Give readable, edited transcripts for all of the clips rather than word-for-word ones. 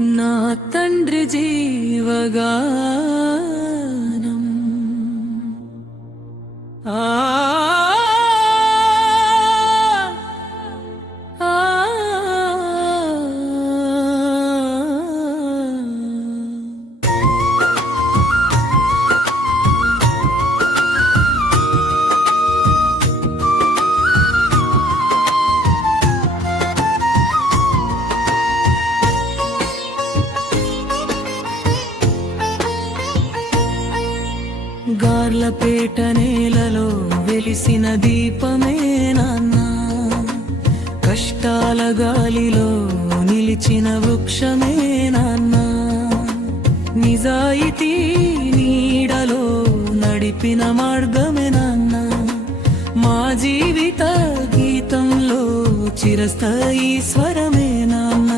నా తండ్రి జీవగానం ఆ గార్లపేట నేలలో వెలిసిన దీపమే నాన్న, కష్టాల గాలిలో నిలిచిన వృక్షమే నాన్న, నిజాయితీ నీడలో నడిపిన మార్గమే నాన్న, మా జీవిత గీతంలో చిరస్థాయి స్వరమే నాన్న.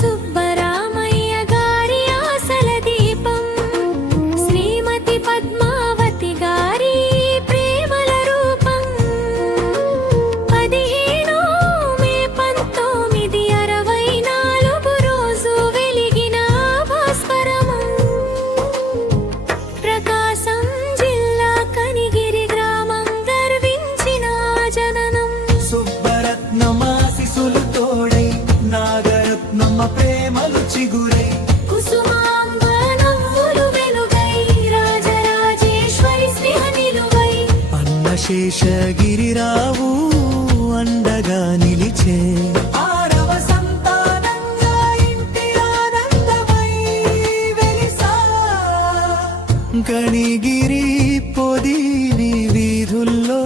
సుబ్బరామయ్య గారి ఆశల దీపం, శ్రీమతి పద్మావతి గారి ప్రేమల రూపం. 15 మే 1964 రోజు వెలిగిన భాస్కరము. ప్రకాశం జిల్లా కనిగిరి గ్రామం గర్వించిన జననం. సుబ్బరత్నమాశిసులు తోడై నాగరత్నమ్మ ప్రేమలు చిగురై, కుసుమాంబ నవ్వులు వెలుగై, రాజరాజేశ్వరి స్నేహ నిలువై, అన్నశేషగిరిరావు అండగా నిలిచే, 6వ సంతానంగా ఇంటి ఆనందమై వెలిసా. గణిగిరి పొదిని వీధుల్లో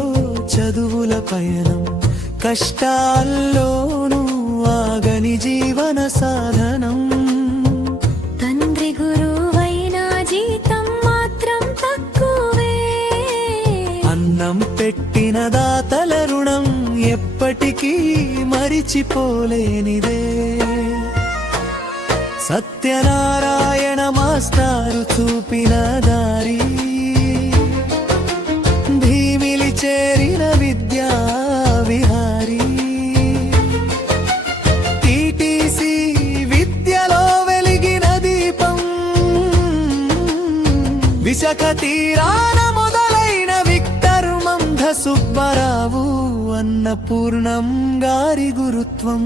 చదువుల పయనం, కష్టాల్లోనూ ఆగని జీవన సాధనం. తండ్రి గురువైన జీతం మాత్రం తక్కువే, అన్నం పెట్టిన దాతల రుణం ఎప్పటికీ మరిచిపోలేనిదే. సత్యనారాయణ మాస్టారు చూపిన దారి, భీమిలి చేరిన విద్యా విహారీ, టీటీసీ విద్యలో వెలిగిన దీపం, విశాఖ తీరాన మొదలైన విక్టర్ మంద సుబ్బారావు అన్నపూర్ణం గారి గురుత్వం.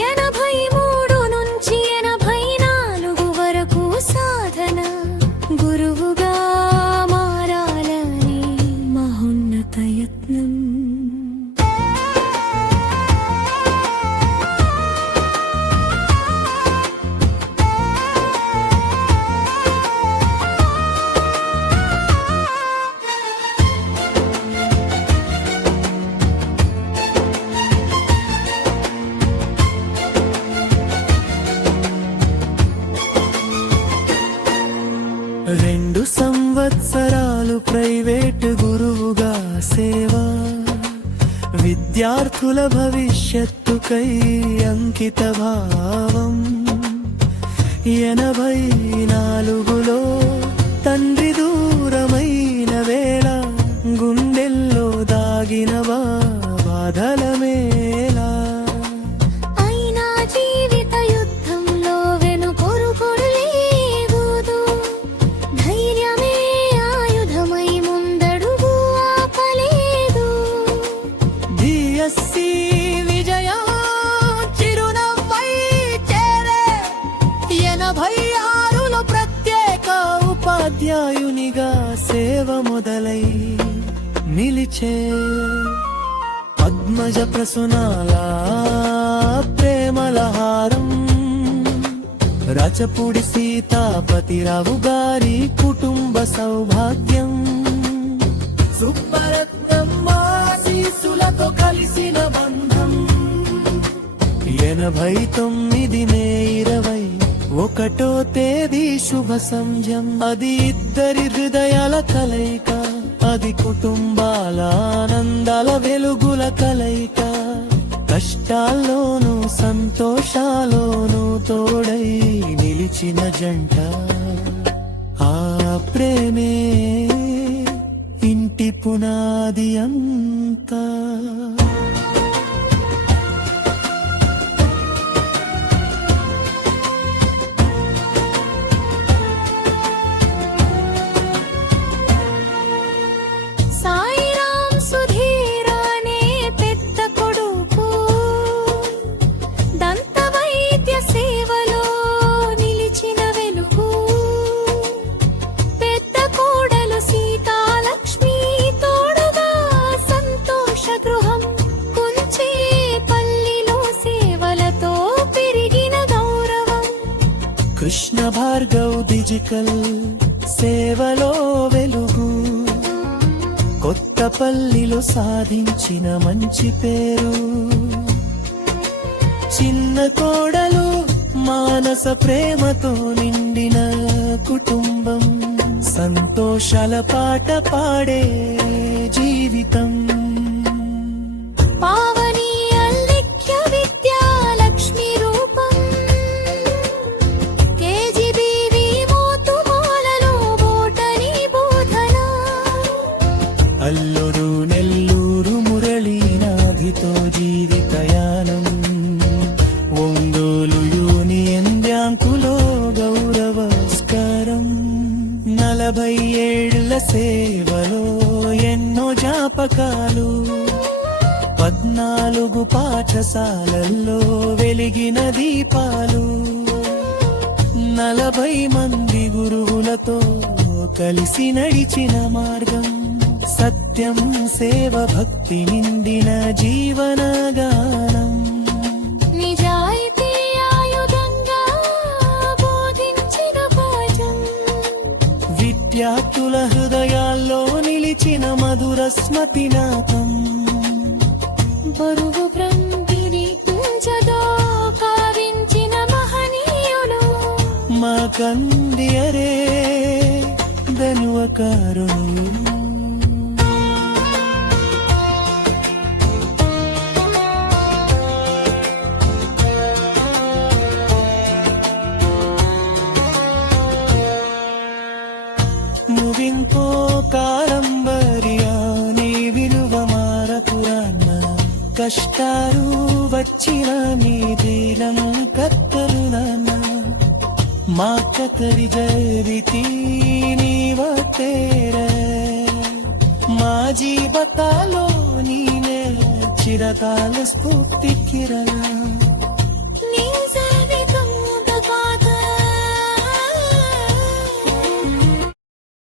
83 నుంచి 84 వరకు సాధన, గురువుగా మారాలని మహోన్నత యత్నం. రెండు సంవత్సరాలు ప్రైవేటు గురువుగా సేవ, విద్యార్థుల భవిష్యత్తుకై అంకిత భావం. 84లో తండ్రి దూరమైన వేళ, గుండెల్లో దాగిన బాధల మేళ. అయినా జీవిత యుద్ధంలో వెనుకొరుకొడు లేగుదు, ధైర్యమే ఆయుధమై ముందడుగు ఆపలేదు. బిఎస్సి విజయం చిరునవ్వై చేరే, 86లో ప్రత్యేక ఉపాధ్యాయునిగా సేవ మొదలై నిలిచే. పద్మజ ప్రసునాల ప్రేమల హారం, రచపూడి సీతాపతిరావు గారి కుటుంబ సౌభాగ్యం. సుబ్బరత్నమాశీసులతో కలిసిన బంధం, 89 మే 21వ తేదీ శుభ సంధ్యం. అది ఇద్దరి హృదయాల కలయిక, అది కుటుంబాల ఆనందాల వెలుగుల కలయిక. కష్టాల్లోనూ సంతోషాల్లోనూ తోడై నిలిచిన జంట, ఆ ప్రేమే ఇంటి పునాది అంతా. సాయిరాం సుధీరానే పెద్ద కొడుకు దంత వైద్య సేవలో నిలిచిన వెలుగు. పెద్ద కోడలు సీతాలక్ష్మి తోడుగా సంతోష గృహం. కుంచే పల్లిలో సేవలతో పెరిగిన గౌరవం. కృష్ణ భార్గవ్ డిజిటల్ సేవలో వెలుగు. కొత్తపల్లిలో సాధించిన మంచి పేరు. చిన్న కోడలు మానస ప్రేమతో నిండిన కుటుంబం. సంతోషాల పాట పాడే జీవితం. పావని అల్లిఖ్య విద్యాలక్ష్మి రూపం. కేజీబీవి మోతుమాలలో బోటనీ బోధన. అల్లూరు నెల్లూరు మురళీనాథితో జీవితయానం. ఒంగోలు యూనియన్ బ్యాంకులో గౌరవస్కారం. 40 ఏళ్ల సేవలో ఎన్నో జ్ఞాపకాలు. 14 పాఠశాలల్లో వెలిగిన దీపాలు. 40 మంది గురువులతో కలిసి నడిచిన మార్గం. సత్యం సేవ భక్తి నిండిన జీవనగానం. నిజాయితీ ఆయుధంగా బోధించిన పాఠం. విద్యార్థుల హృదయాల్లో నిలిచిన మధుర స్మృతినాథం. బరువు బ్రంథిని తుంచదో కావించిన మహనీయులు. మా కందియరే ధన్వకారులు. నువ్వింకో కాలంబరియా నీ విలువ మారకురాన్న. కష్టాలు వచ్చిన నీ దీలం కత్తరు నాన్న. మా కతరి జరితి నీవ తేరే. మా జీవితాలో నీనే చిరకాల స్ఫూర్తి కిరణ.